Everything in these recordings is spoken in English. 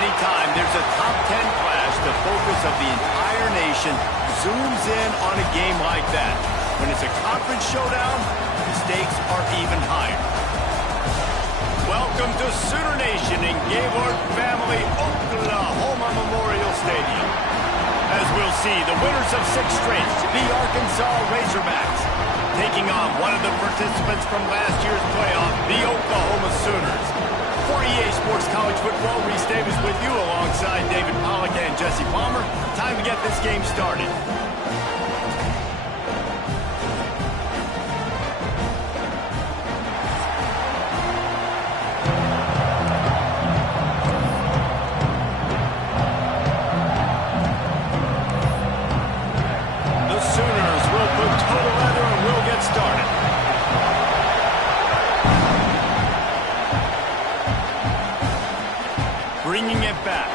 Anytime there's a top 10 clash, the focus of the entire nation zooms in on a game like that. When it's a conference showdown, the stakes are even higher. Welcome to Sooner Nation in Gaylord Family Oklahoma Memorial Stadium. As we'll see, the winners of 6 straight, the Arkansas Razorbacks, taking on one of the participants from last year's playoff, the Oklahoma Sooners. For EA Sports College Football, Reese Davis with you alongside David Pollack and Jesse Palmer. Time to get this game started. The Sooners will put total leather and we'll get started. Bringing it back.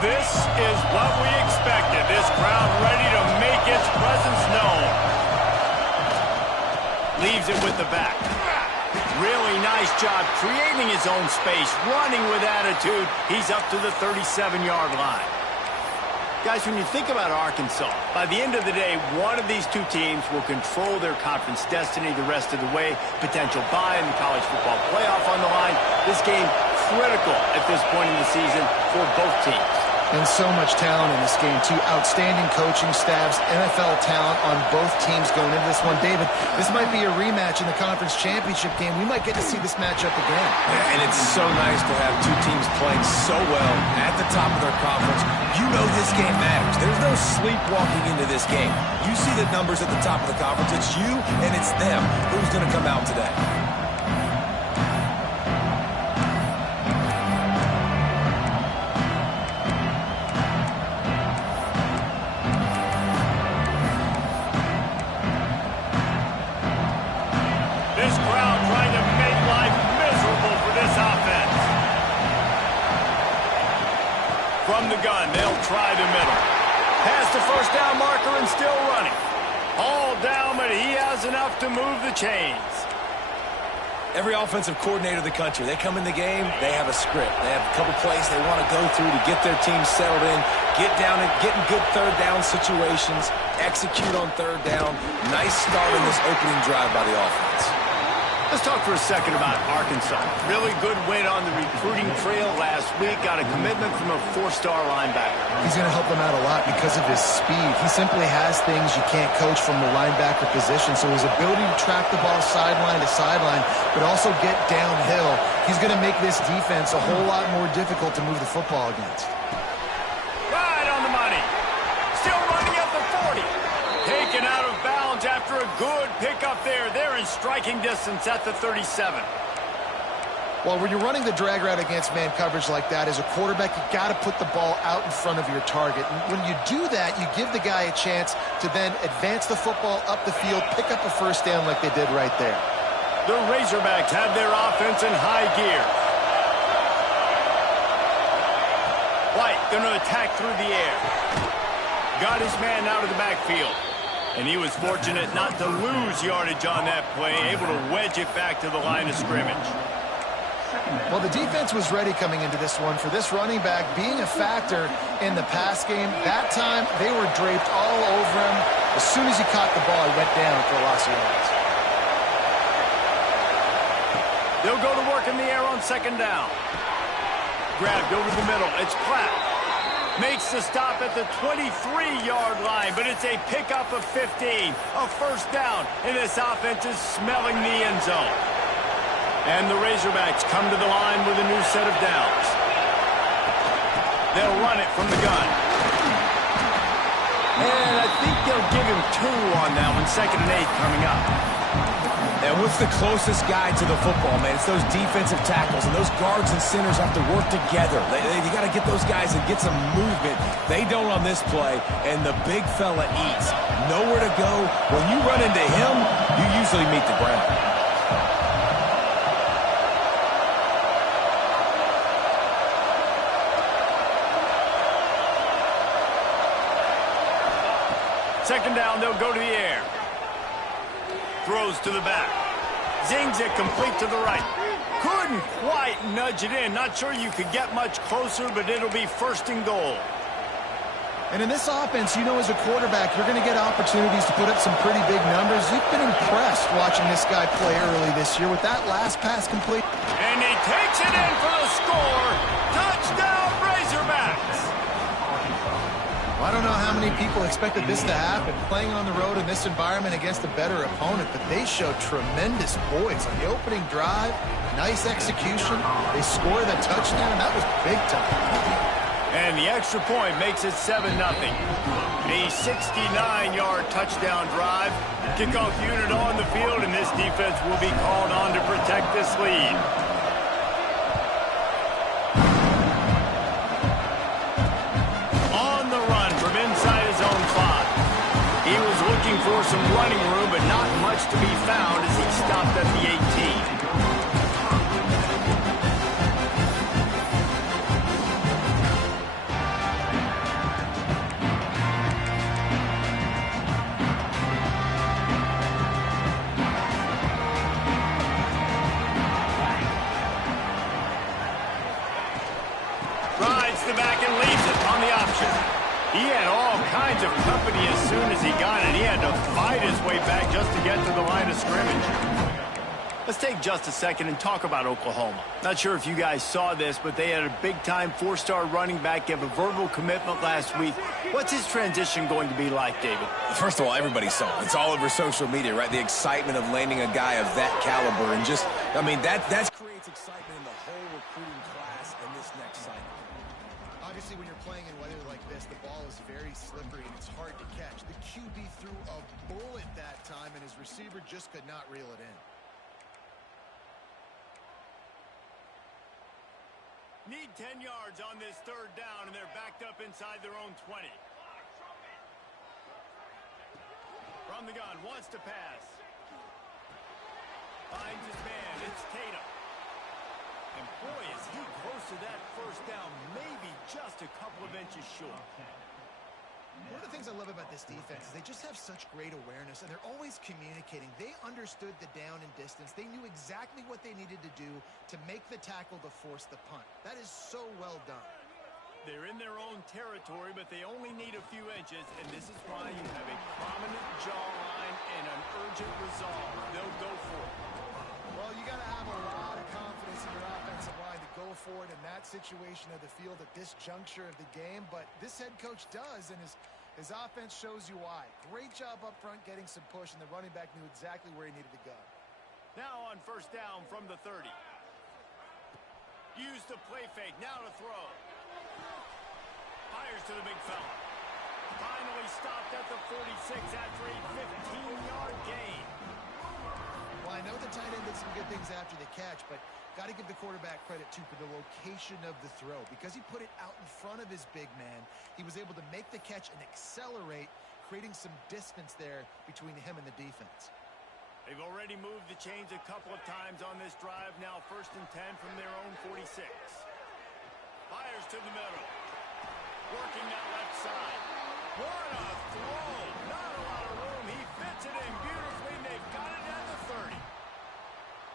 This is what we expected. This crowd ready to make its presence known. Leaves it with the back. Really nice job creating his own space, running with attitude. He's up to the 37-yard line. Guys, when you think about Arkansas, by the end of the day, one of these two teams will control their conference destiny the rest of the way. Potential bye in the college football playoff on the line. This game critical at this point in the season for both teams. And so much talent in this game, too. Outstanding coaching staffs, NFL talent on both teams going into this one. David, this might be a rematch in the conference championship game. We might get to see this matchup again. Yeah, and it's so nice to have two teams playing so well at the top of their conference. You know this game matters. There's no sleepwalking into this game. You see the numbers at the top of the conference. It's you and it's them. Who's going to come out today? From the gun, they'll try the middle. Past the first down marker and still running. All down, but he has enough to move the chains. Every offensive coordinator in the country, they come in the game, they have a script. They have a couple plays they want to go through to get their team settled in, get down and get in good third down situations, execute on third down. Nice start in this opening drive by the offense. Let's talk for a second about Arkansas. Really good win on the recruiting trail last week. Got a commitment from a 4-star linebacker. He's going to help them out a lot because of his speed. He simply has things you can't coach from the linebacker position. So his ability to track the ball sideline to sideline, but also get downhill, he's going to make this defense a whole lot more difficult to move the football against. Right on the money. Still running at the 40. Taken out of bounds after a good pickup there. They're in striking distance at the 37. Well, when you're running the drag route against man coverage like that, as a quarterback, you got to put the ball out in front of your target. And when you do that, you give the guy a chance to then advance the football up the field, pick up a first down like they did right there. The Razorbacks have their offense in high gear. White going to attack through the air. Got his man out of the backfield. And he was fortunate not to lose yardage on that play, able to wedge it back to the line of scrimmage. Well, the defense was ready coming into this one for this running back being a factor in the pass game. That time, they were draped all over him. As soon as he caught the ball, he went down for a loss of yards. They'll go to work in the air on second down. Grabbed over the middle. It's Platt. Makes the stop at the 23-yard line, but it's a pickup of 15. A first down, and this offense is smelling the end zone. And the Razorbacks come to the line with a new set of downs. They'll run it from the gun. And I think they'll give him 2 on that one, 2nd and 8 coming up. And what's the closest guy to the football, man? It's those defensive tackles, and those guards and centers have to work together. You got to get those guys and get some movement. They don't on this play, and the big fella eats. Nowhere to go. When you run into him, you usually meet the ground. Second down, they'll go to the air. Throws to the back. Zings it complete to the right. Couldn't quite nudge it in. Not sure you could get much closer, but it'll be 1st and goal. And in this offense, you know, as a quarterback, you're going to get opportunities to put up some pretty big numbers. You've been impressed watching this guy play early this year with that last pass complete. And he takes it in for the score. Touchdown, Razorbacks. Well, I don't know how many people expected this to happen, playing on the road in this environment against a better opponent, but they showed tremendous poise on the opening drive. Nice execution. They score the touchdown, and that was big time. And the extra point makes it 7-0. A 69-yard touchdown drive. Kickoff unit on the field, and this defense will be called on to protect this lead. On the run from inside his own 5. He was looking for some running room, but not much to be found as he stopped at the 18. Rides the back and leaves it on the option. He had all kinds of company as soon as he got it. He had to fight his way back just to get to the line of scrimmage. Let's take just a second and talk about Oklahoma. Not sure if you guys saw this, but they had a big-time 4-star running back give a verbal commitment last week. What's his transition going to be like, David? First of all, everybody saw it. It's all over social media, right? The excitement of landing a guy of that caliber. And just, I mean, that creates excitement in the whole recruiting class in this next cycle. Obviously, when you're playing in weather like this, the ball is very slippery and it's hard to catch. The QB threw a bullet that time, and his receiver just could not reel it in. Need 10 yards on this 3rd down, and they're backed up inside their own 20. From the gun, wants to pass. Finds his man, it's Tatum. And boy, is he close to that first down, maybe just a couple of inches short. One of the things I love about this defense is they just have such great awareness, and they're always communicating. They understood the down and distance. They knew exactly what they needed to do to make the tackle to force the punt. That is so well done. They're in their own territory, but they only need a few inches, and this is why you have a prominent jawline and an urgent resolve. They'll go for it. Well, you got to have a lot of confidence in your offensive line to go for it in that situation of the field at this juncture of the game, but this head coach does, and his offense shows you why. Great job up front getting some push, and the running back knew exactly where he needed to go. Now on first down from the 30. Use the play fake, now to throw. Fires to the big fella. Finally stopped at the 46 after a 15-yard gain. Well, I know the tight end did some good things after the catch, but got to give the quarterback credit, too, for the location of the throw. Because he put it out in front of his big man, he was able to make the catch and accelerate, creating some distance there between him and the defense. They've already moved the chains a couple of times on this drive. Now 1st and 10 from their own 46. Fires to the middle. Working that left side. What a throw! Not a lot of room. He fits it in beautifully. They've got it at the 30.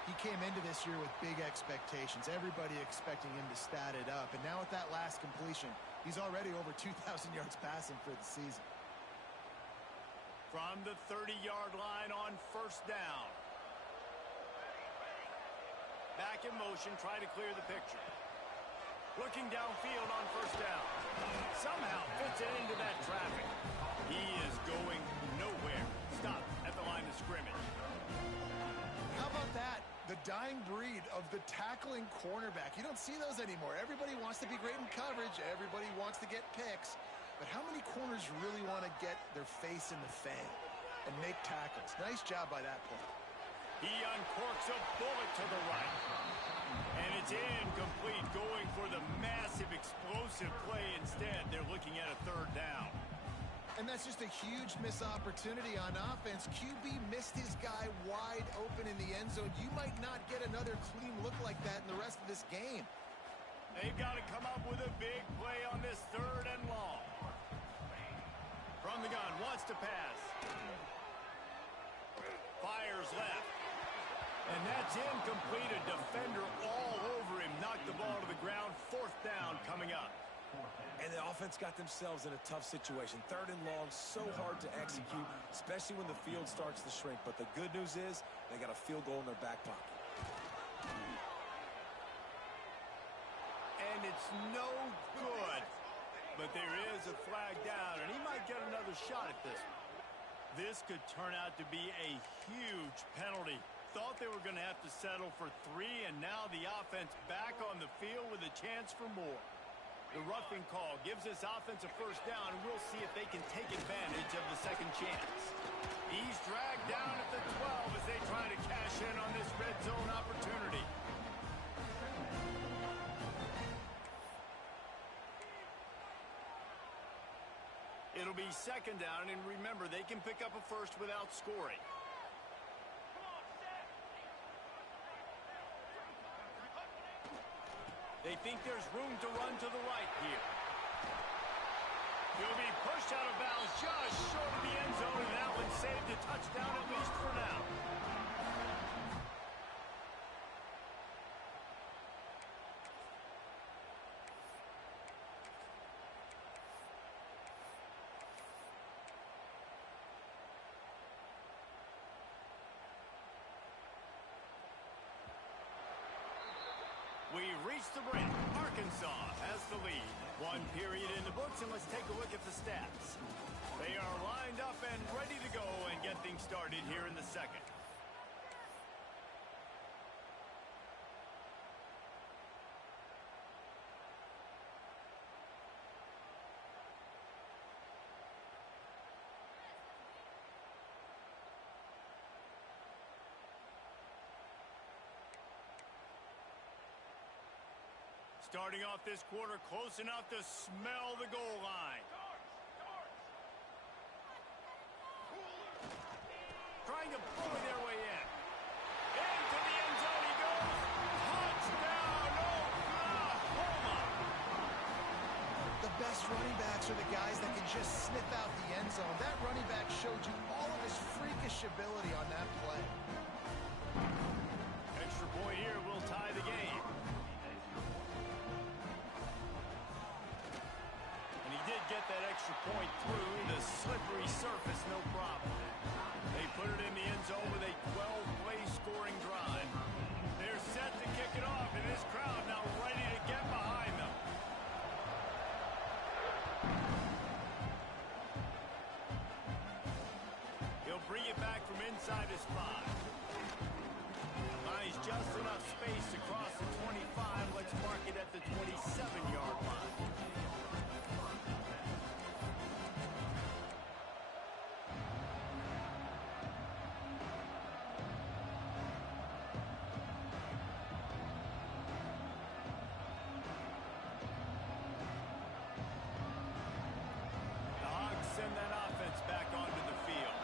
He came into this year with big expectations. Everybody expecting him to stat it up. And now with that last completion, he's already over 2,000 yards passing for the season. From the 30-yard line on first down. Back in motion, try to clear the picture. Looking downfield on first down. Somehow fits it into that traffic. He is going nowhere. Stop at the line of scrimmage. How about that? The dying breed of the tackling cornerback. You don't see those anymore. Everybody wants to be great in coverage. Everybody wants to get picks. But how many corners really want to get their face in the fan and make tackles? Nice job by that play. He uncorks a bullet to the right. And it's incomplete, going for the massive explosive play instead. They're looking at a 3rd down. And that's just a huge missed opportunity on offense. QB missed his guy wide open in the end zone. You might not get another clean look like that in the rest of this game. They've got to come up with a big play on this 3rd and long. From the gun, wants to pass. Fires left. And that's incomplete. A defender all over him. Knocked the ball to the ground. 4th down coming up. And the offense got themselves in a tough situation. 3rd and long, so hard to execute, especially when the field starts to shrink. But the good news is they got a field goal in their back pocket. And it's no good. But there is a flag down, and he might get another shot at this one. This could turn out to be a huge penalty. Thought they were going to have to settle for 3, and now the offense back on the field with a chance for more. The roughing call gives this offense a 1st down, and we'll see if they can take advantage of the second chance. He's dragged down at the 12 as they try to cash in on this red zone opportunity. It'll be 2nd down, and remember, they can pick up a 1st without scoring. They think there's room to run to the right here. He'll be pushed out of bounds just short of the end zone, and that one saved a touchdown at least for now. We reach the break. Arkansas has the lead. 1 period in the books, and let's take a look at the stats. They are lined up and ready to go and get things started here in the 2nd. Starting off this quarter close enough to smell the goal line. Trying to bully their way in. Into the end zone he goes. Touchdown, Oklahoma! The best running backs are the guys that can just sniff out the end zone. That running back showed you all of his freakish ability on that play. Extra point here will tie the game. Did get that extra point through the slippery surface, no problem. They put it in the end zone with a 12-play scoring drive. They're set to kick it off, and this crowd now ready to get behind them. He'll bring it back from inside his 5. Finds just enough space across the 25. Let's mark it at the 27-yard line. The Hogs send that offense back onto the field.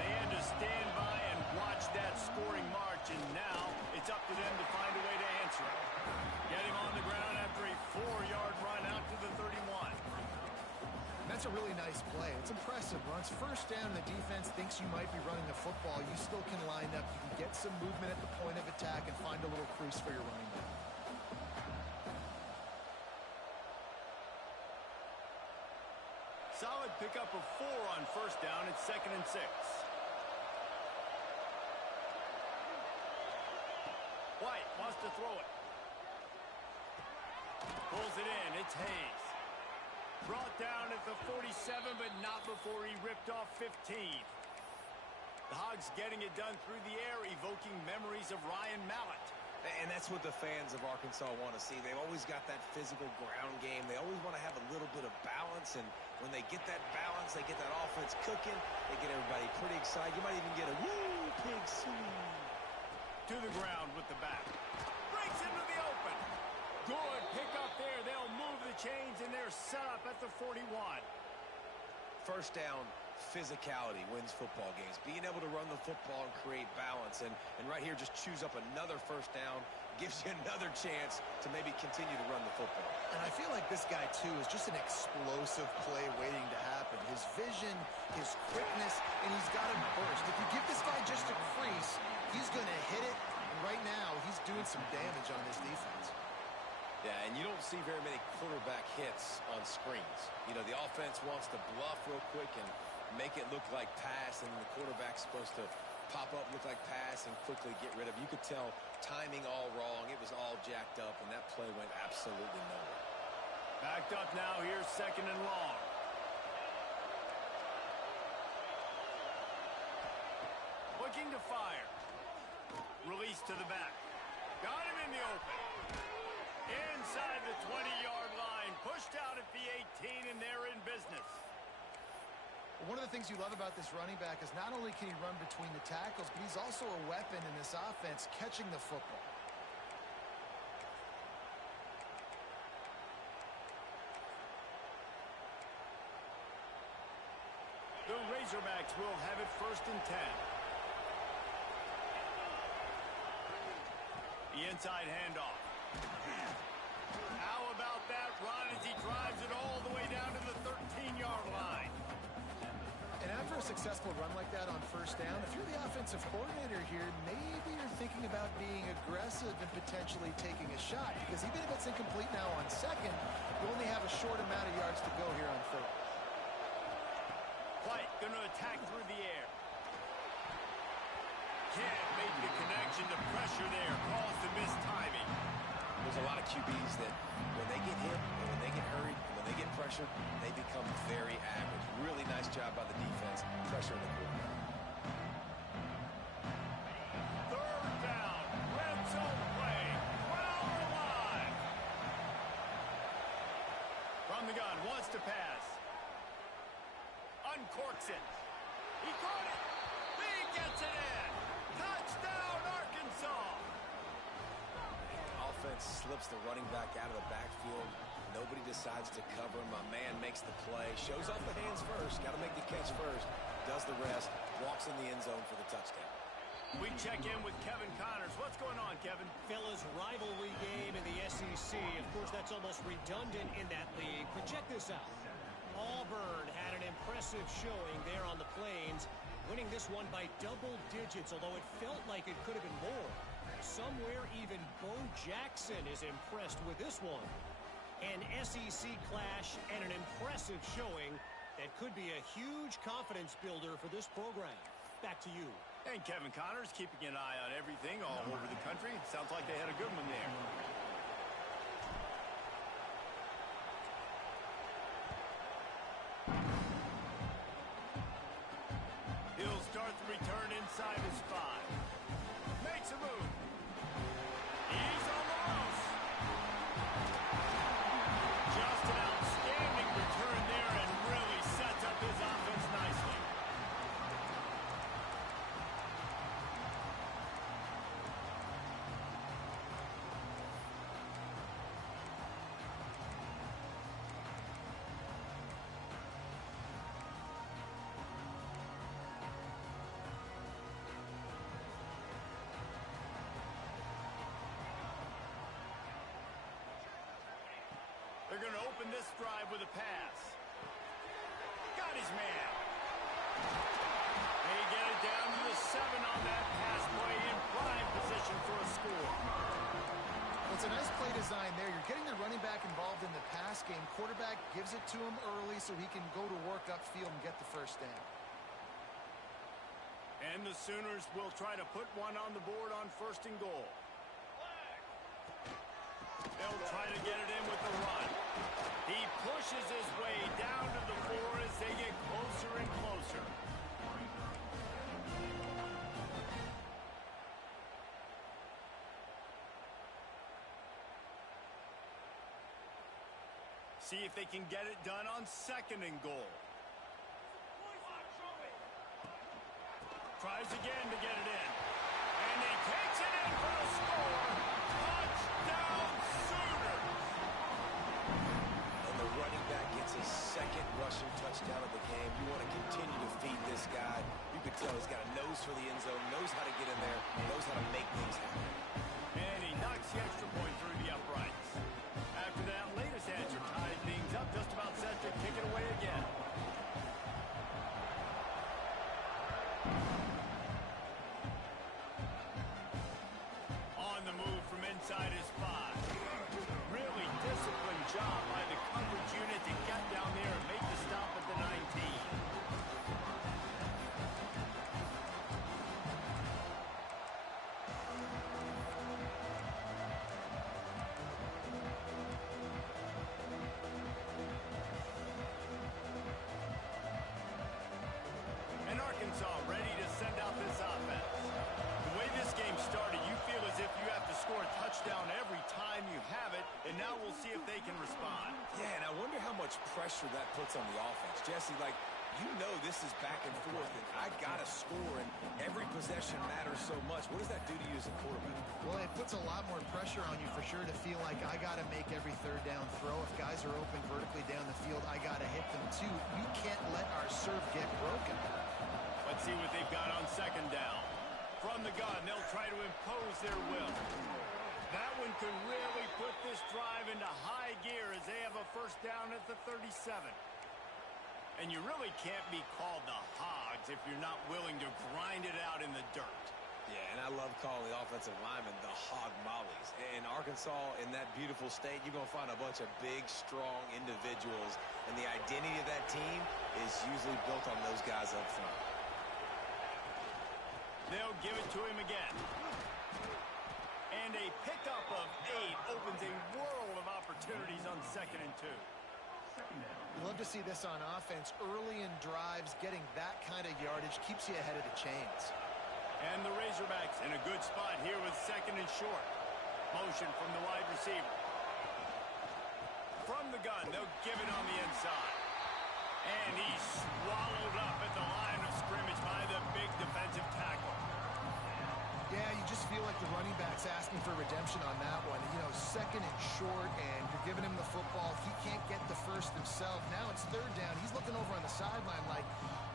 They had to stand by and watch that scoring march, and now it's up to them to find a way to answer it. Get him on the ground after a 4-yard run out to the 31. That's a really nice play. It's impressive. Once first down, the defense thinks you might be running the football. You still can line up. You can get some movement at the point of attack and find a little crease for your running back. Solid pickup of 4 on first down. It's 2nd and 6. White wants to throw it. Pulls it in. It's Hayes. Brought down at the 47, but not before he ripped off 15. The Hogs getting it done through the air, evoking memories of Ryan Mallett. And that's what the fans of Arkansas want to see. They've always got that physical ground game. They always want to have a little bit of balance, and when they get that balance, they get that offense cooking, they get everybody pretty excited. You might even get a woo, pig swing. To the ground with the back. Breaks into the open. Good pick up there. They'll move the chains, and they're set up at the 41. First down, physicality wins football games. Being able to run the football and create balance. And right here, just choose up another first down. Gives you another chance to maybe continue to run the football. And I feel like this guy, too, is just an explosive play waiting to happen. His vision, his quickness, and he's got a burst. If you give this guy just a crease, he's going to hit it. And right now, he's doing some damage on this defense. Yeah, and you don't see very many quarterback hits on screens. You know, the offense wants to bluff real quick and make it look like pass, and the quarterback's supposed to pop up, look like pass, and quickly get rid of it. You could tell timing all wrong. It was all jacked up, and that play went absolutely nowhere. Backed up now. Here's 2nd and long. Looking to fire. Release to the back. Got him in the open. Inside the 20-yard line. Pushed out at the 18, and they're in business. One of the things you love about this running back is not only can he run between the tackles, but he's also a weapon in this offense catching the football. The Razorbacks will have it 1st and 10. The inside handoff. How about that run as he drives it all the way down to the 13-yard line? And after a successful run like that on first down, if you're the offensive coordinator here, maybe you're thinking about being aggressive and potentially taking a shot, because even if it's incomplete now on second, you only have a short amount of yards to go here on third. White going to attack through the air. Can't make the connection. The pressure there caused the missed timing. There's a lot of QBs that when they get hit and when they get hurried and when they get pressured, they become very average. Really nice job by the defense, pressuring the quarterback. 3rd down, red zone play, crowd alive. From the gun, wants to pass. Uncorks it. He caught it. He gets it in. Touchdown, Arkansas. Offense slips the running back out of the backfield. Nobody decides to cover him. My man makes the play. Shows off the hands first. Got to make the catch first. Does the rest. Walks in the end zone for the touchdown. We check in with Kevin Connors. What's going on, Kevin? Fellas, rivalry game in the SEC. Of course, that's almost redundant in that league. But check this out. Auburn had an impressive showing there on the Plains, winning this one by double digits, although it felt like it could have been more. Somewhere even Bo Jackson is impressed with this one. An SEC clash and an impressive showing It could be a huge confidence builder for this program. Back to you. And Kevin Connors keeping an eye on everything all over the country. Sounds like they had a good one there. He'll start the return inside his 5. Makes a move. He's on the ropes. Just an outstanding return there and really sets up his offense nicely. They're going to open this drive with a pass. Got his man. They get it down to the 7 on that pass play in prime position for a score. Well, it's a nice play design there. You're getting the running back involved in the pass game. Quarterback gives it to him early so he can go to work upfield and get the first down. And the Sooners will try to put one on the board on 1st and goal. They'll try to get it in with the run. He pushes his way down to the 4 as they get closer and closer. See if they can get it done on 2nd and goal. Tries again to get it in. And he takes it in for the score. Touchdown, Sooners! And the running back gets his 2nd rushing touchdown of the game. You want to continue to feed this guy. You can tell he's got a nose for the end zone, knows how to get in there, knows how to make things happen. And he knocks the extra point through the uprights. After that latest answer tied things up, just about set to kick it away again. On the move from inside his 5. Really disciplined job by the coverage unit to get down there and make the stop at the 19. Arkansas ready to send out this offense. The way this game started, you feel as if you have to score a touchdown every time you have it, and now we'll see if they can respond. Yeah, and I wonder how much pressure that puts on the offense. Jesse, like, you know this is back and forth, and I got to score, and every possession matters so much. What does that do to you as a quarterback? Well, it puts a lot more pressure on you for sure to feel like I got to make every 3rd down throw. If guys are open vertically down the field, I got to hit them too. We can't let our serve get broken. Let's see what they've got on 2nd down. From the gun, they'll try to impose their will. That one could really put this drive into high gear as they have a 1st down at the 37. And you really can't be called the Hogs if you're not willing to grind it out in the dirt. Yeah, and I love calling the offensive linemen the hog mollies. In Arkansas, in that beautiful state, you're going to find a bunch of big, strong individuals, and the identity of that team is usually built on those guys up front. They'll give it to him again. And a pickup of 8 opens a world of opportunities on 2nd and 2. You love to see this on offense. Early in drives, getting that kind of yardage keeps you ahead of the chains. And the Razorbacks in a good spot here with 2nd and short. Motion from the wide receiver. From the gun, they'll give it on the inside. And he's swallowed up at the line of scrimmage by the big defensive tackle. Yeah, you just feel like the running back's asking for redemption on that one. You know, 2nd and short, and you're giving him the football. He can't get the first himself. Now it's 3rd down. He's looking over on the sideline like,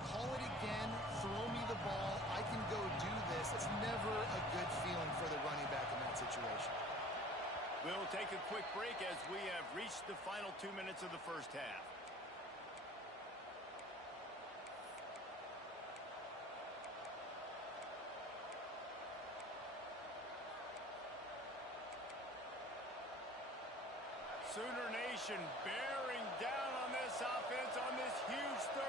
call it again, throw me the ball, I can go do this. It's never a good feeling for the running back in that situation. We'll take a quick break as we have reached the final 2 minutes of the 1st half. Sooner Nation bearing down on this offense on this huge 3rd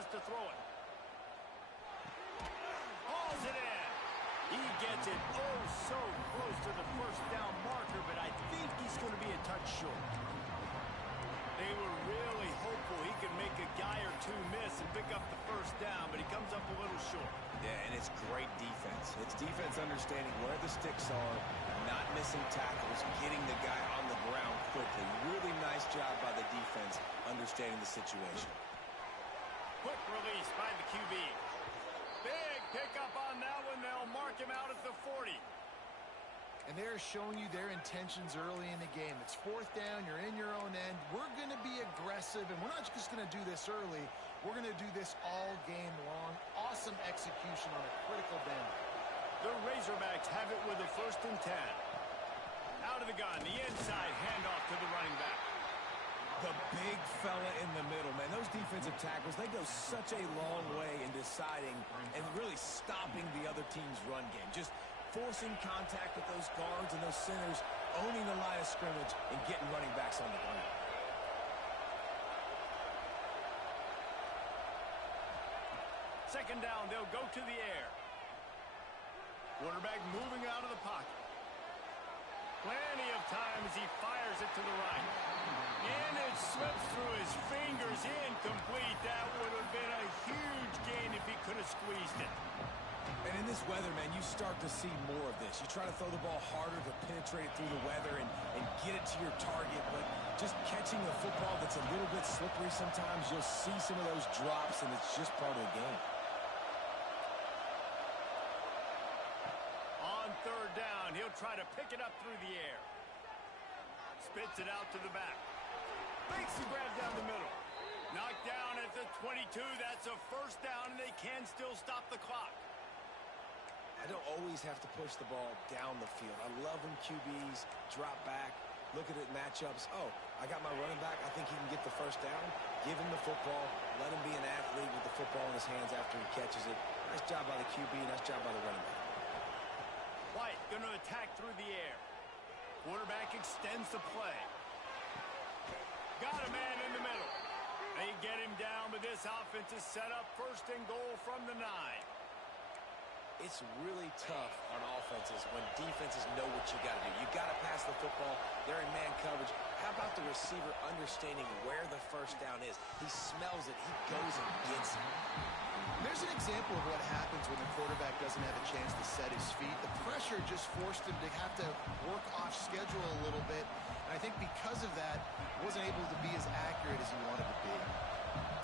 wants to throw it. Hauls it in. He gets it oh so close to the first down marker, but I think he's going to be a touch short. They were really hopeful he could make a guy or two miss and pick up the first down, but he comes up a little short. Yeah, and it's great defense. It's defense understanding where the sticks are, not missing tackles, getting the guy on the ground quickly. Really nice job by the defense understanding the situation. Quick release by the QB. Big pickup on that one. They'll mark him out at the 40. And they're showing you their intentions early in the game. It's fourth down. You're in your own end. We're going to be aggressive, and we're not just going to do this early. We're going to do this all game long. Awesome execution on a critical down. The Razorbacks have it with a 1st and 10. Out of the gun, the inside handoff to the running back. The big fella in the middle, man. Those defensive tackles, they go such a long way in deciding and really stopping the other team's run game. Just forcing contact with those guards and those centers, owning the line of scrimmage, and getting running backs on the ground. Second down, they'll go to the air. Quarterback moving out of the pocket. Plenty of time as he fires it to the right. And it slips through his fingers, incomplete. That would have been a huge gain if he could have squeezed it. And in this weather, man, you start to see more of this. You try to throw the ball harder to penetrate it through the weather and get it to your target, but just catching a football that's a little bit slippery sometimes, you'll see some of those drops, and it's just part of the game. On third down, he'll try to pick it up through the air. Spits it out to the back. Makes the grab down the middle. Knocked down at the 22. That's a first down, and they can still stop the clock. I don't always have to push the ball down the field. I love when QBs drop back, look at it matchups. Oh, I got my running back. I think he can get the first down. Give him the football. Let him be an athlete with the football in his hands after he catches it. Nice job by the QB. Nice job by the running back. White going to attack through the air. Quarterback extends the play. Got a man in the middle. They get him down, but this offense is set up 1st and goal from the 9. It's really tough on offenses when defenses know what you got to do. You got to pass the football. They're in man coverage. How about the receiver understanding where the first down is? He smells it. He goes and gets it. There's an example of what happens when the quarterback doesn't have a chance to set his feet. The pressure just forced him to have to work off schedule a little bit. And I think because of that, wasn't able to be as accurate as he wanted to be.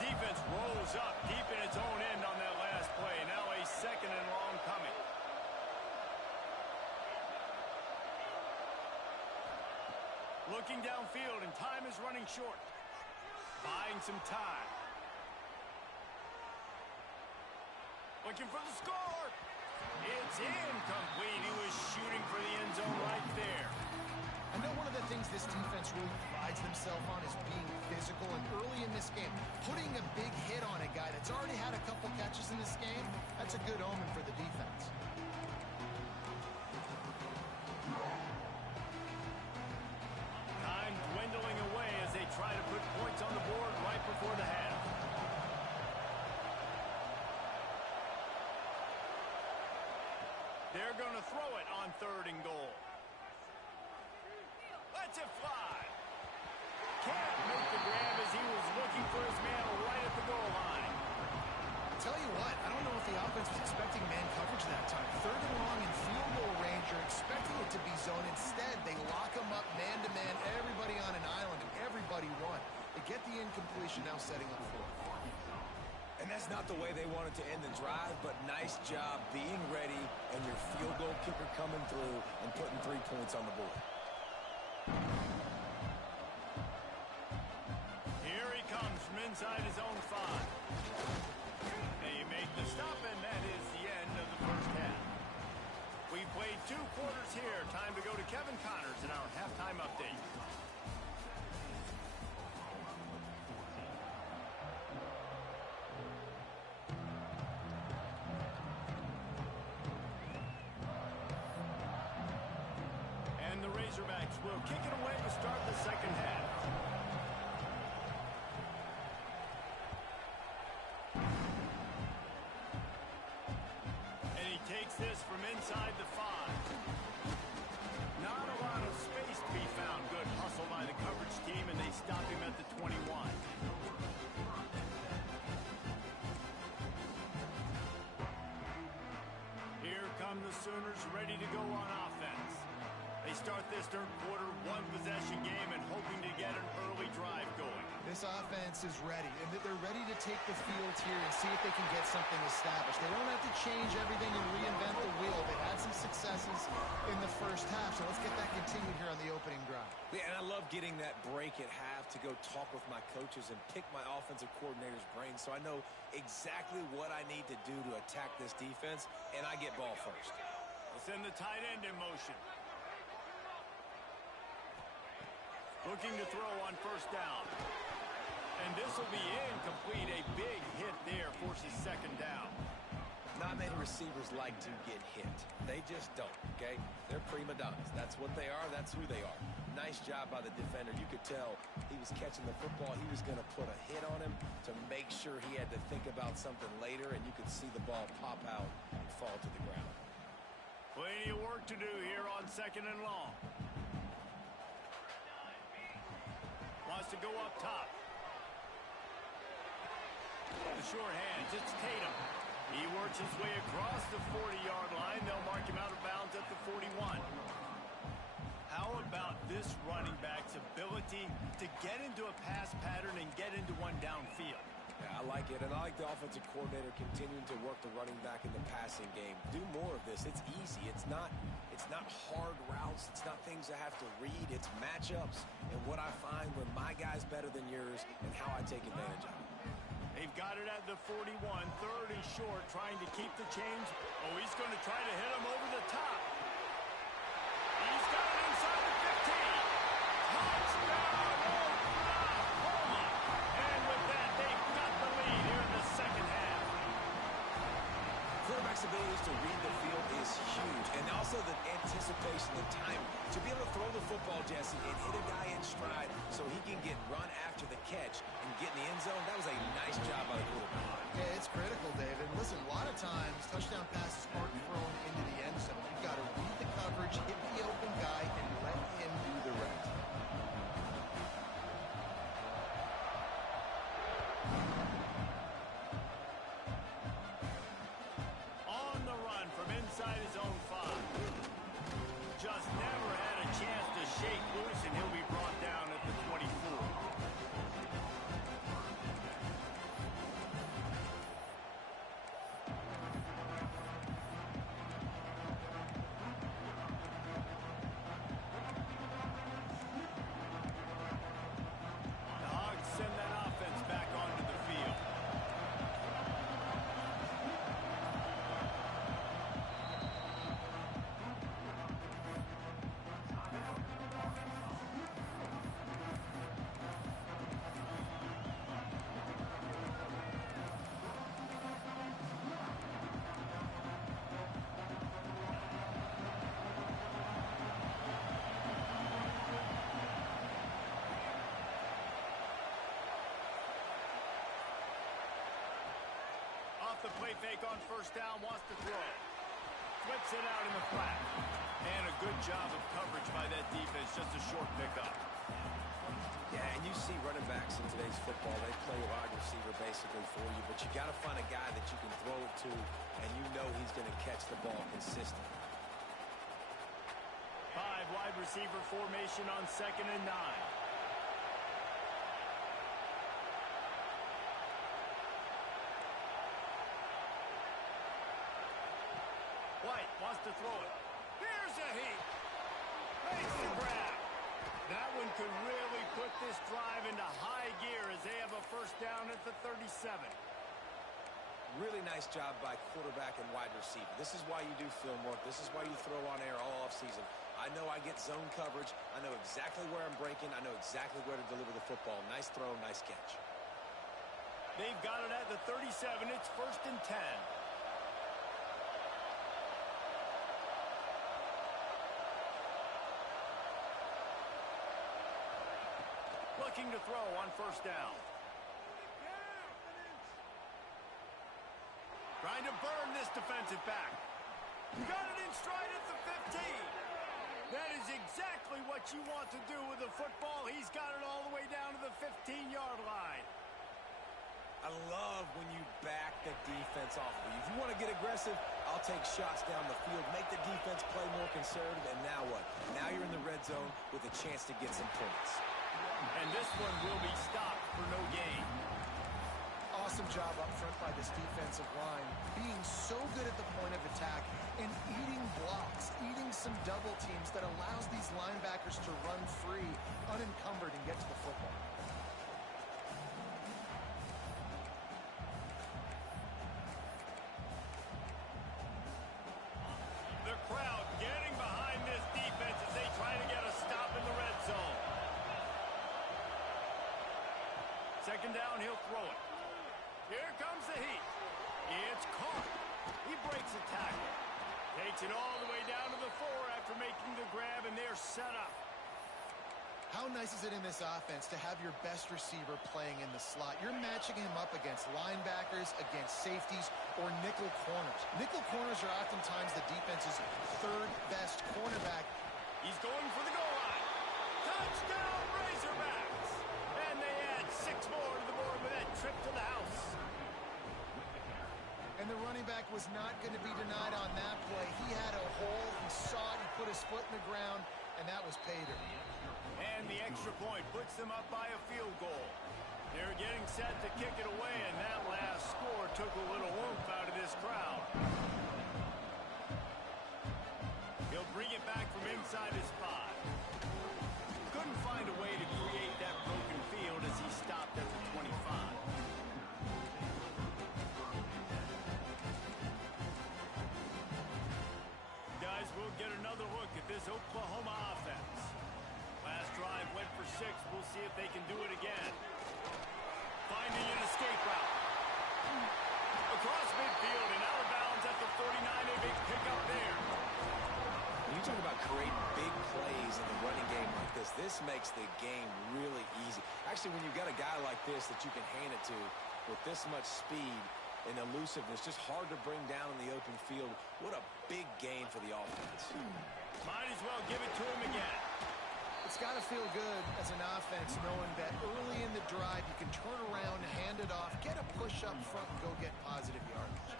Defense rolls up deep in its own end on that last play. Now a 2nd and long coming. Looking downfield, and time is running short. Buying some time. Looking for the score. It's incomplete. He was shooting for the end zone right there. I know one of the things this defense really prides themselves on is being physical, and early in this game, putting a big hit on a guy that's already had a couple catches in this game, that's a good omen for the defense. Time dwindling away as they try to put points on the board right before the half. They're going to throw it on 3rd and goal. Lets it fly. Can't make the grab as he was looking for his man right at the goal line. I'll tell you what, I don't know if the offense was expecting man coverage that time. 3rd and long in field goal range, you're expecting it to be zone. Instead, they lock him up man-to-man, everybody on an island, and everybody won. They get the incompletion, now setting up 4th. And that's not the way they wanted to end the drive, but nice job being ready and your field goal kicker coming through and putting 3 points on the board. Here he comes from inside his own 5. They make the stop, and that is the end of the first half. We played 2 quarters here. Time to go to Kevin Connors in our halftime update. And the Razorbacks will kick it away to start the second half. start this third quarter, one-possession game and hoping to get an early drive going. This offense is ready, and they're ready to take the field here and see if they can get something established. They don't have to change everything and reinvent the wheel. They had some successes in the first half, so let's get that continued here on the opening drive. Yeah, and I love getting that break at half to go talk with my coaches and pick my offensive coordinator's brain so I know exactly what I need to do to attack this defense, and I get ball first. We'll send the tight end in motion. Looking to throw on first down. And this will be incomplete. A big hit there forces second down. Not many receivers like to get hit. They just don't, okay? They're prima donnas. That's what they are. That's who they are. Nice job by the defender. You could tell he was catching the football. He was going to put a hit on him to make sure he had to think about something later, and you could see the ball pop out and fall to the ground. Plenty of work to do here on second and long. Wants to go up top. The short hands, it's Tatum. He works his way across the 40-yard line. They'll mark him out of bounds at the 41. How about this running back's ability to get into a pass pattern and get into one downfield? Yeah, I like it, and I like the offensive coordinator continuing to work the running back in the passing game. Do more of this. It's easy. It's not hard routes. It's not things I have to read. It's matchups and what I find when my guy's better than yours and how I take advantage of it. They've got it at the 41, third and short, trying to keep the change. Oh, he's going to try to hit him over the top. He's got it inside the 15. Touchdown, Oklahoma. And with that, they've got the lead here in the second half. Quarterback's ability to read the field is huge, and also the anticipation, the timing. To be able to throw the football, Jesse, and hit a guy in stride so he can get run after the catch and get in the end zone, that was a nice job by the quarterback. Yeah, it's critical, David. Listen, a lot of times, touchdown passes aren't thrown into the end zone. You've got to read the coverage, hit the open guy, and let him do the rest. On the run from inside his own 5. Just never had a chance to shake loose, and he'll be brought down at the 24. Send that offense back onto the field. Off the play fake on first down, wants to throw. Flips it out in the flat. And a good job of coverage by that defense, just a short pickup. Yeah, and you see running backs in today's football, they play a wide receiver basically for you, but you got to find a guy that you can throw it to, and you know he's going to catch the ball consistently. 5 wide receiver formation on second and 9. White wants to throw it. Here's a heat. Makes the grab. That one could really put this drive into high gear as they have a first down at the 37. Really nice job by quarterback and wide receiver. This is why you do film work. This is why you throw on air all offseason. I know I get zone coverage. I know exactly where I'm breaking. I know exactly where to deliver the football. Nice throw, nice catch. They've got it at the 37. It's first and 10. Looking to throw on first down. Trying to burn this defensive back. Got it in stride at the 15. That is exactly what you want to do with the football. He's got it all the way down to the 15-yard line. I love when you back the defense off of you. If you want to get aggressive, I'll I'll take shots down the field, make the defense play more conservative, and now what? Now you're in the red zone with a chance to get some points. And this one will be stopped for no gain. Awesome job up front by this defensive line, being so good at the point of attack and eating blocks, eating some double teams that allows these linebackers to run free, unencumbered, and get to the football. The crowd getting behind this defense as they try to get a stop in the red zone. Second down, he'll throw it. Here comes the heat. It's caught. He breaks a tackle. Takes it all the way down to the 4 after making the grab, and they're set up. How nice is it in this offense to have your best receiver playing in the slot? You're matching him up against linebackers, against safeties, or nickel corners. Nickel corners are oftentimes the defense's third best cornerback. He's going for the goal line. Touchdown, Razorbacks! And they add 6 more to the board with that trip to the house. And the running back was not going to be denied on that play. He had a hole, he saw it, he put his foot in the ground, and that was pay dirt. And the extra point puts them up by a field goal. They're getting set to kick it away, and that last score took a little oomph out of this crowd. He'll bring it back from inside his 5. Couldn't find a way to create that broken field as he stopped at the 25. Guys, we'll get another look at this Oklahoma offense. Last drive went for 6. We'll see if they can do it again. Finding an escape route. Across midfield and out of bounds at the 49. A big pickup there. When you talk about creating big plays in the running game like this makes the game really easy. Actually, when you've got a guy like this that you can hand it to with this much speed and elusiveness, just hard to bring down in the open field. What a big game for the offense. Might as well give it to him again. It's got to feel good as an offense knowing that early in the drive you can turn around, hand it off, get a push up front, and go get positive yardage.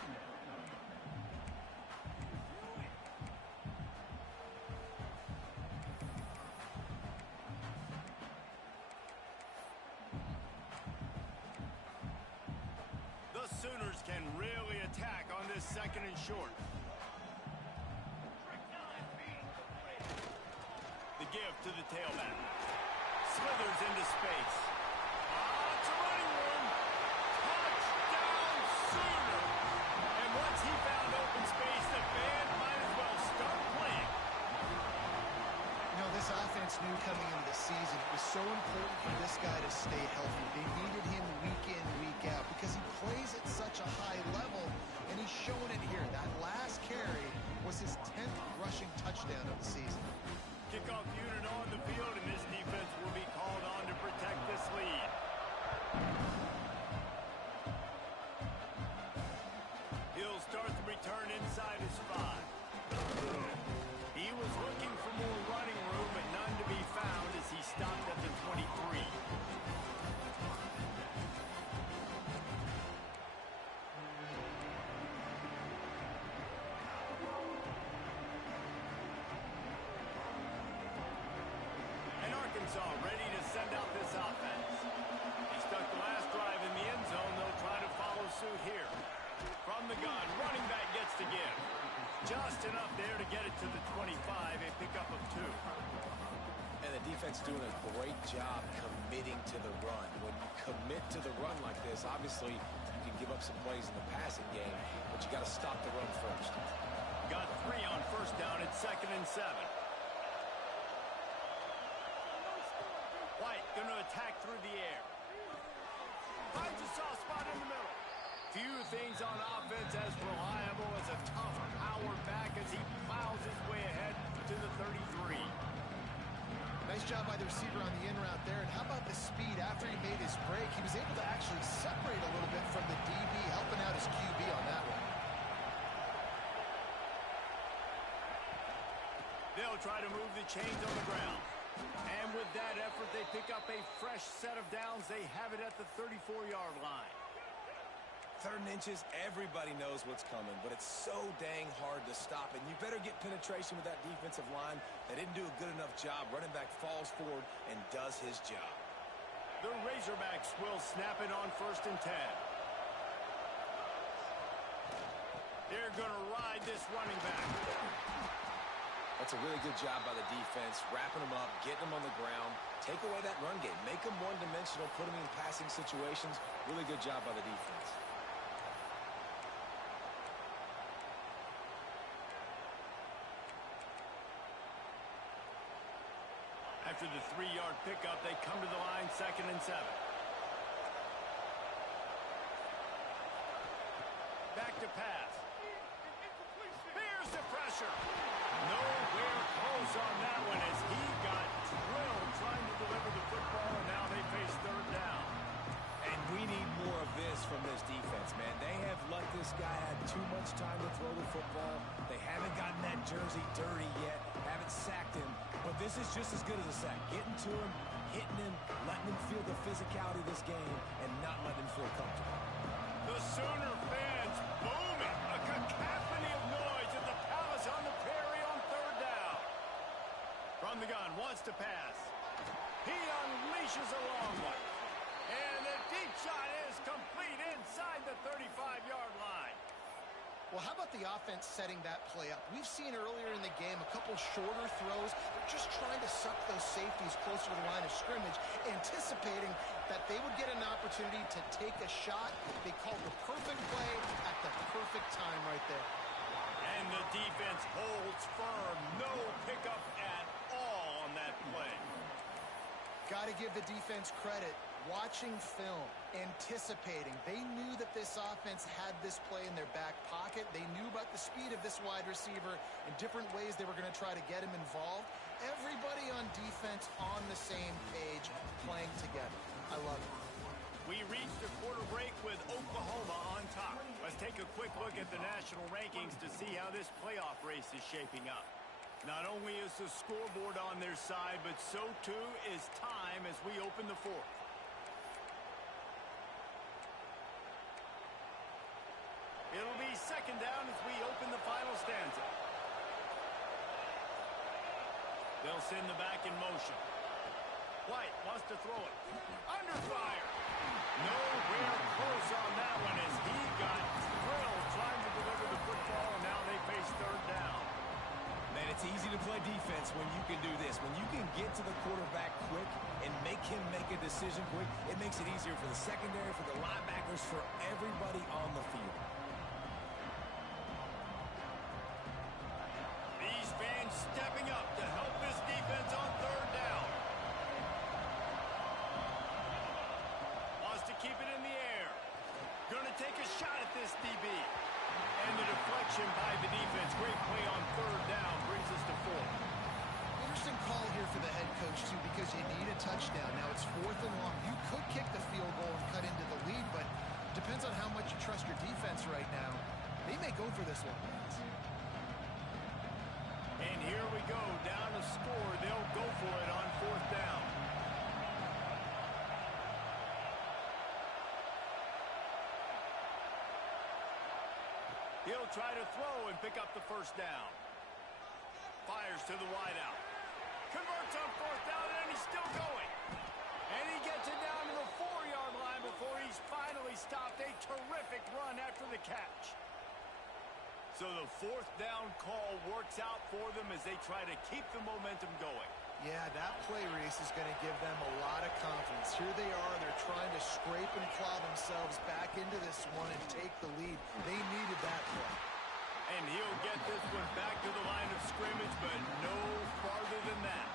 The Sooners can really attack on this 2nd and short. The give to the tailback. Slithers into space. It's a running room. Touchdown, Sooner. And once he found open space, the band might as well start playing. You know, this offense knew coming into the season it was so important for this guy to stay healthy. They needed him week in, week out because he plays at such a high level, and he's showing it here. That last carry was his 10th rushing touchdown of the season. Kickoff unit on the field, and this defense will be called on to protect this lead. He'll start the return inside his 5. He was looking for more running room, but none to be found as he stopped at the 23. Arkansas ready to send out this offense. He stuck the last drive in the end zone. They'll try to follow suit here. From the gun, running back gets to give. Just enough there to get it to the 25, a pickup of 2. And the defense doing a great job committing to the run. When you commit to the run like this, obviously you can give up some plays in the passing game, but you got to stop the run first. Got 3 on first down at 2nd and 7. White going to attack through the air. Finds a soft spot in the middle. Few things on offense as reliable as a tough power back as he plows his way ahead to the 33. Nice job by the receiver on the in route there. And how about the speed after he made his break? He was able to actually separate a little bit from the DB, helping out his QB on that one. They'll try to move the chains on the ground. And with that effort, they pick up a fresh set of downs. They have it at the 34-yard line. 3rd and inches, everybody knows what's coming, but it's so dang hard to stop. And you better get penetration with that defensive line. They didn't do a good enough job. Running back falls forward and does his job. The Razorbacks will snap it on 1st and 10. They're going to ride this running back. That's a really good job by the defense, wrapping them up, getting them on the ground, take away that run game, make them one-dimensional, put them in passing situations. Really good job by the defense. After the 3-yard pickup, they come to the line 2nd and 7. Back to pass. Here's the pressure. Nowhere close on that one as he got drilled trying to deliver the football, and now they face 3rd down. And we need more of this from this defense, man. They have let this guy have too much time to throw the football. They haven't gotten that jersey dirty yet, haven't sacked him. But this is just as good as a sack. Getting to him, hitting him, letting him feel the physicality of this game, and not letting him feel comfortable. The Sooner fans booming. A cacophony of noise at the Palace on the Prairie on 3rd down. From the gun, wants to pass. He unleashes a long one. And the deep shot is complete inside the 35-yard line. Well, how about the offense setting that play up? We've seen earlier in the game a couple shorter throws. They're just trying to suck those safeties closer to the line of scrimmage, anticipating that they would get an opportunity to take a shot. They called the perfect play at the perfect time right there. And the defense holds firm. No pickup at all on that play. Got to give the defense credit. Watching film, anticipating. They knew that this offense had this play in their back pocket. They knew about the speed of this wide receiver and different ways they were going to try to get him involved. Everybody on defense on the same page, playing together. I love it. We reached a quarter break with Oklahoma on top. Let's take a quick look at the national rankings to see how this playoff race is shaping up. Not only is the scoreboard on their side, but so too is time as we open the 4th. It'll be 2nd down as we open the final stanza. They'll send the back in motion. White wants to throw it. Under fire. Nowhere close on that one as he got drilled trying to deliver the football, and now they face 3rd down. Man, it's easy to play defense when you can do this. When you can get to the quarterback quick and make him make a decision quick, it makes it easier for the secondary, for the linebackers, for everybody on the field. These fans stepping up to help this defense on 3rd down. Wants to keep it in the air. Going to take a shot at this DB. And the deflection by the defense. Great play on 3rd down. Brings us to 4th. Interesting call here for the head coach, too, because you need a touchdown. Now it's 4th and long. You could kick the field goal and cut into the lead, but it depends on how much you trust your defense right now. They may go for this one. And here we go. Down to score. They'll go for it on 4th down. He'll try to throw and pick up the 1st down. Fires to the wideout. Converts on 4th down, and he's still going. And he gets it down to the 4-yard line before he's finally stopped. A terrific run after the catch. So the 4th down call works out for them as they try to keep the momentum going. Yeah, that play, Reese, is going to give them a lot of confidence. Here they are. They're trying to scrape and claw themselves back into this one and take the lead. They needed that play. And he'll get this one back to the line of scrimmage, but no farther than that.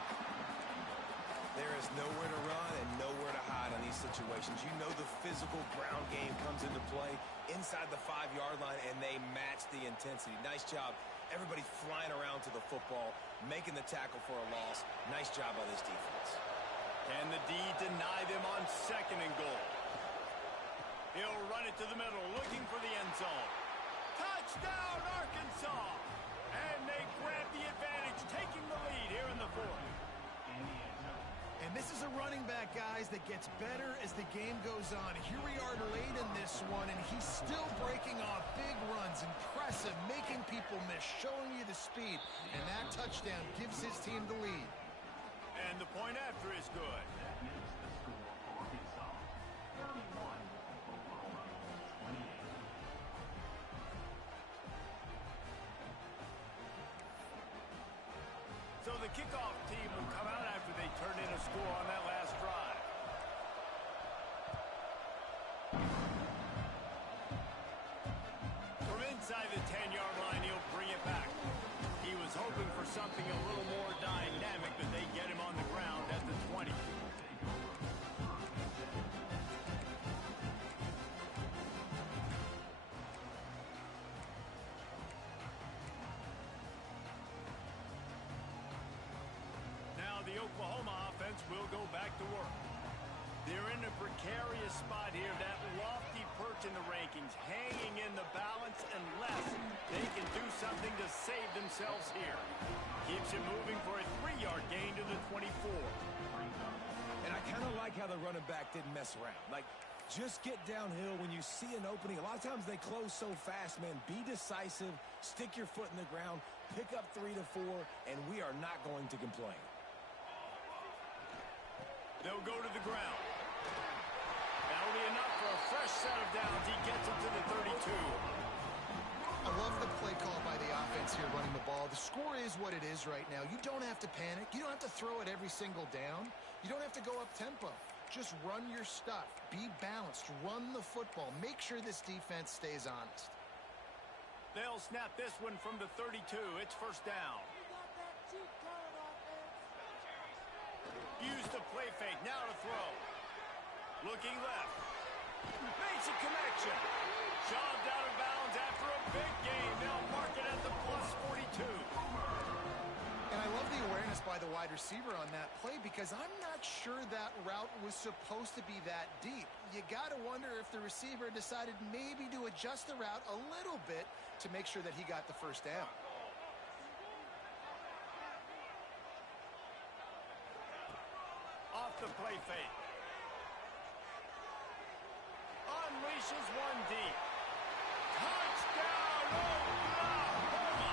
There is nowhere to run and nowhere to hide in these situations. You know the physical ground game comes into play inside the 5-yard line, and they match the intensity. Nice job. Everybody flying around to the football, making the tackle for a loss. Nice job by this defense. Can the D deny them on 2nd and goal? He'll run it to the middle, looking for the end zone. Touchdown, Arkansas! And they grab the advantage, taking the lead here in the 4th. And This is a running back, guys, that gets better as the game goes on. Here we are late in this one, and he's still breaking off big runs. Impressive, making people miss, showing you the speed. And that touchdown gives his team the lead. And the point after is good. So the kickoff team will come out after they turn in a score on that last drive. From inside the 10-yard line, he'll bring it back. He was hoping for something a little more dynamic, but they get him on the ground at the 20. Now the Oklahoma offense will go back to work. They're in a precarious spot here, that lofty perch in the rankings, hanging in the balance unless they can do something to save themselves here. Keeps it moving for a 3-yard gain to the 24. And I kind of like how the running back didn't mess around. Like, just get downhill when you see an opening. A lot of times they close so fast, man. Be decisive, stick your foot in the ground, pick up 3 to 4, and we are not going to complain. They'll go to the ground. That'll be enough for a fresh set of downs. He gets it to the 32. I love the play call by the offense here running the ball. The score is what it is right now. You don't have to panic. You don't have to throw it every single down. You don't have to go up tempo. Just run your stuff. Be balanced. Run the football. Make sure this defense stays honest. They'll snap this one from the 32. It's first down. Use the play fake. Now to throw. Looking left. Makes a connection. Shoved out of bounds after a big gain. They'll mark it at the +42. And I love the awareness by the wide receiver on that play because I'm not sure that route was supposed to be that deep. You got to wonder if the receiver decided maybe to adjust the route a little bit to make sure that he got the first down. Off the play fake. Unleashes one deep. Touchdown, Oklahoma!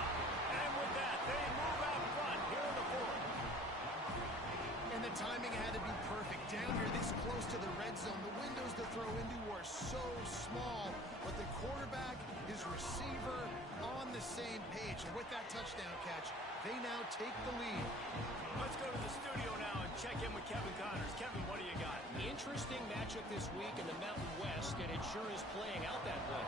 And with that, they move out front here in the fourth. And the timing had to be perfect. Down here this close to the red zone, the windows to throw into are so small, but the quarterback, his receiver, on the same page. And with that touchdown catch, they now take the lead. Let's go to the studio now and check in with Kevin Connors. Kevin, what do you got? Interesting matchup this week in the Mountain West, and it sure is playing out that way.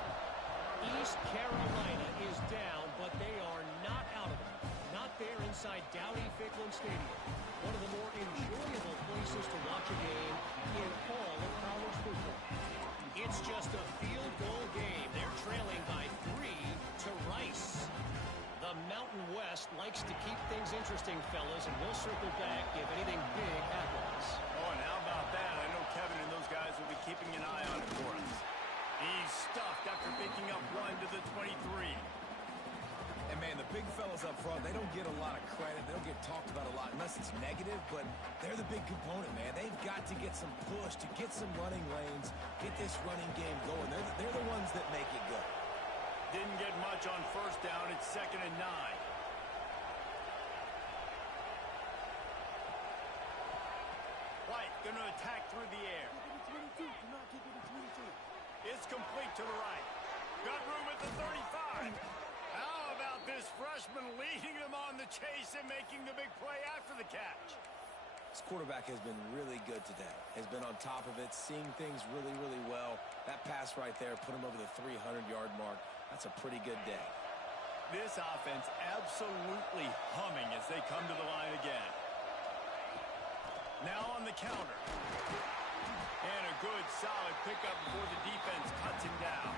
East Carolina is down, but they are not out of it. Not there inside Dowdy-Ficklin Stadium. One of the more enjoyable places to watch a game in all of college football. It's just a field goal game. They're trailing by 3 to Rice. The Mountain West likes to keep things interesting, fellas, and we'll circle back if anything big happens. Oh, and how about that? I know Kevin and those guys will be keeping an eye on it for us. He's stuffed after picking up 1 to the 23. And, man, the big fellas up front, they don't get a lot of credit. They don't get talked about a lot unless it's negative, but they're the big component, man. They've got to get some push, to get some running lanes, get this running game going. They're the ones that make it go. Didn't get much on first down. It's 2nd and 9. White going to attack through the air. It's complete to the right. Got room at the 35. How about this freshman leading them on the chase and making the big play after the catch? This quarterback has been really good today. Has been on top of it, seeing things really, really well. That pass right there put him over the 300-yard mark. That's a pretty good day. This offense absolutely humming as they come to the line again. Now on the counter. And a good, solid pickup before the defense cuts him down.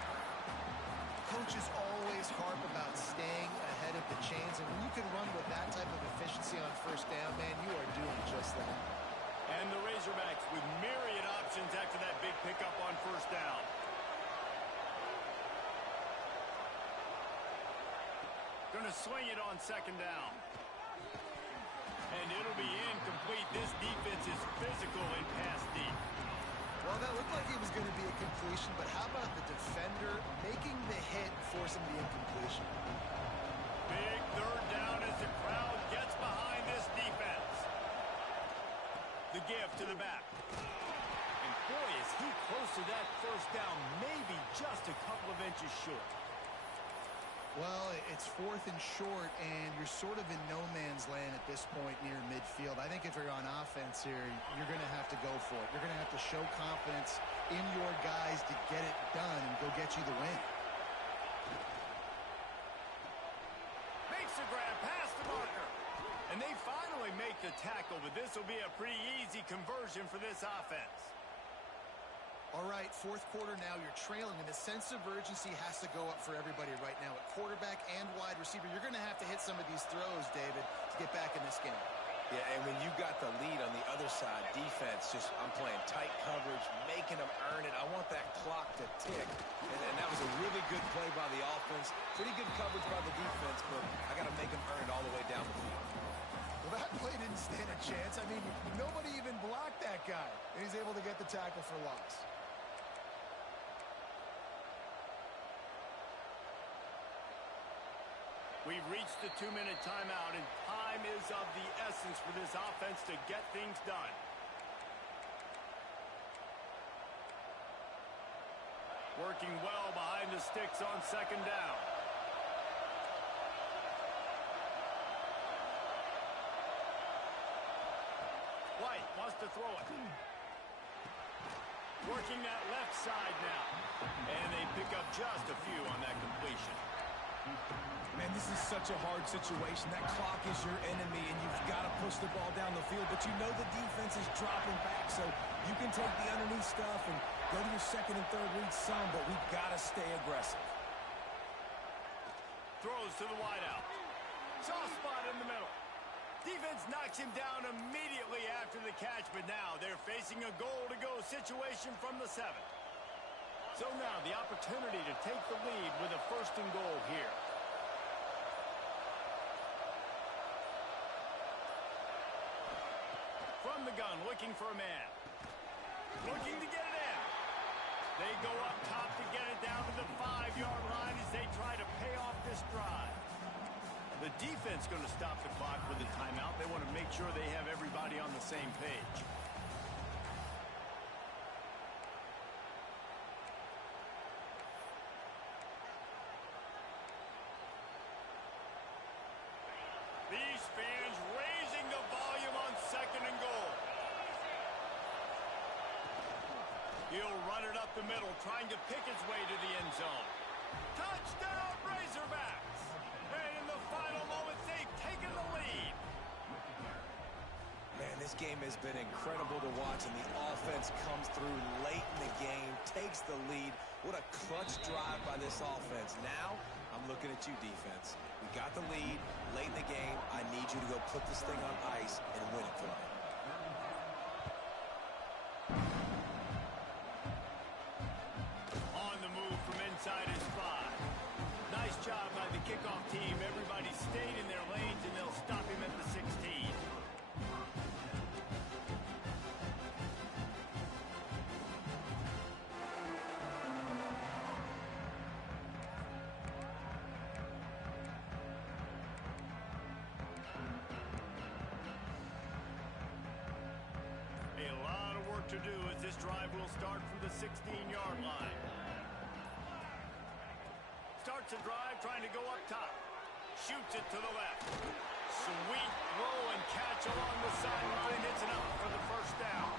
Coaches always harp about staying ahead of the chains, and when you can run with that type of efficiency on first down, man, you are doing just that. And the Razorbacks with myriad options after that big pickup on first down. Going to swing it on 2nd down. And it'll be incomplete. This defense is physical. taking the hit and forcing the incompletion. Big third down as the crowd gets behind this defense. The give to the back. And boy, is he close to that first down, maybe just a couple of inches short. Well, it's 4th and short, and you're sort of in no man's land at this point near midfield. I think if you're on offense here, you're going to have to go for it. You're going to have to show confidence in your guys to get it done and go get you the win. Makes the grab past the marker. And they finally make the tackle, but this will be a pretty easy conversion for this offense. All right, 4th quarter now, you're trailing, and the sense of urgency has to go up for everybody right now at quarterback and wide receiver. You're going to have to hit some of these throws, David, to get back in this game. Yeah, and when you got the lead on the other side, defense, I'm playing tight coverage, making them earn it. I want that clock to tick. And that was a really good play by the offense. Pretty good coverage by the defense, but I got to make them earn it all the way down the field. Well, that play didn't stand a chance. I mean, nobody even blocked that guy, and he's able to get the tackle for loss. We've reached the 2-minute timeout, and time is of the essence for this offense to get things done. Working well behind the sticks on 2nd down. White wants to throw it. Working that left side now. And they pick up just a few on that completion. Man, this is such a hard situation. That clock is your enemy, and you've got to push the ball down the field. But you know the defense is dropping back, so you can take the underneath stuff and go to your 2nd and 3rd read some, but we've got to stay aggressive. Throws to the wideout. Soft spot in the middle. Defense knocks him down immediately after the catch, but now they're facing a goal-to-go situation from the 7. So now the opportunity to take the lead with a 1st and goal here. From the gun, looking for a man. Looking to get it in. They go up top to get it down to the 5-yard line as they try to pay off this drive. The defense going to stop the clock with a timeout. They want to make sure they have everybody on the same page. These fans raising the volume on 2nd and goal. He'll run it up the middle, trying to pick his way to the end zone. Touchdown, Razorbacks! And in the final moments, they've taken the lead. Man, this game has been incredible to watch, and the offense comes through late in the game, takes the lead. What a clutch drive by this offense. Now, I'm looking at you, defense. We got the lead late in the game. I need you to go put this thing on ice and win it for me. On the move from inside his 5. Nice job by the kickoff team. Everybody stayed in their lanes, and they'll stop him at the 16. A lot of work to do as this drive will start from the 16-yard line. Starts a drive trying to go up top. Shoots it to the left. Sweet throw and catch along the sideline. It's enough for the 1st down.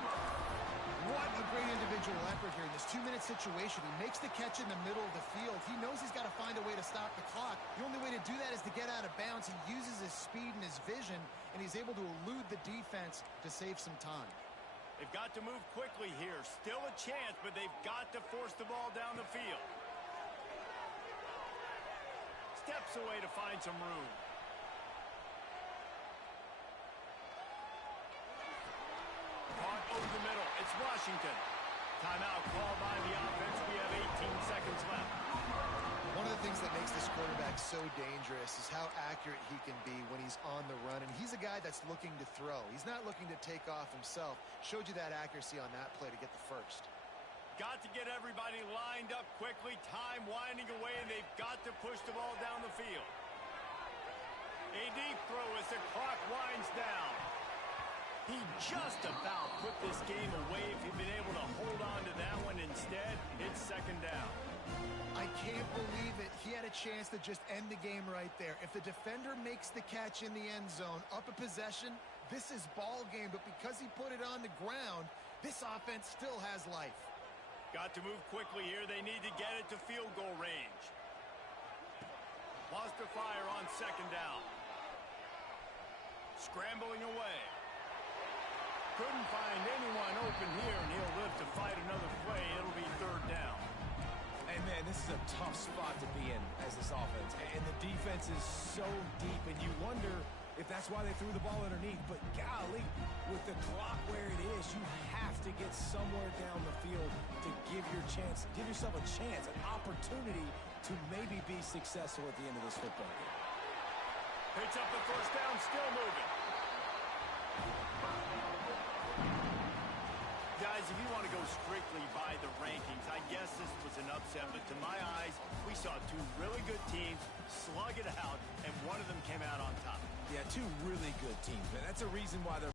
What a great individual effort here in this 2-minute situation. He makes the catch in the middle of the field. He knows he's got to find a way to stop the clock. The only way to do that is to get out of bounds. He uses his speed and his vision, and he's able to elude the defense to save some time. They've got to move quickly here. Still a chance, but they've got to force the ball down the field. Steps away to find some room. Caught over the middle. It's Washington. Timeout called by the offense. We have 18 seconds left. One of the things that makes this quarterback so dangerous is how accurate he can be when he's on the run. And he's a guy that's looking to throw. He's not looking to take off himself. Showed you that accuracy on that play to get the 1st. Got to get everybody lined up quickly, time winding away, and they've got to push the ball down the field. A deep throw as the clock winds down. He just about put this game away if he'd been able to hold on to that one. Instead, it's second down. I can't believe it. He had a chance to just end the game right there. If the defender makes the catch in the end zone, up a possession, this is ball game. But because he put it on the ground, this offense still has life. Got to move quickly here. They need to get it to field goal range. Lost to fire on second down. Scrambling away. Couldn't find anyone open here, and he'll live to fight another play. It'll be third down. And, man, this is a tough spot to be in as this offense. And the defense is so deep, and you wonder if that's why they threw the ball underneath. But, golly, with the clock where it is, you have to get somewhere down the field to give yourself a chance, an opportunity to maybe be successful at the end of this football game. Picks up the first down, still moving. Guys, if you want to go strictly by the rankings, I guess this was an upset, but to my eyes, we saw two really good teams slug it out, and one of them came out on top. Yeah, two really good teams, man. That's a reason why they're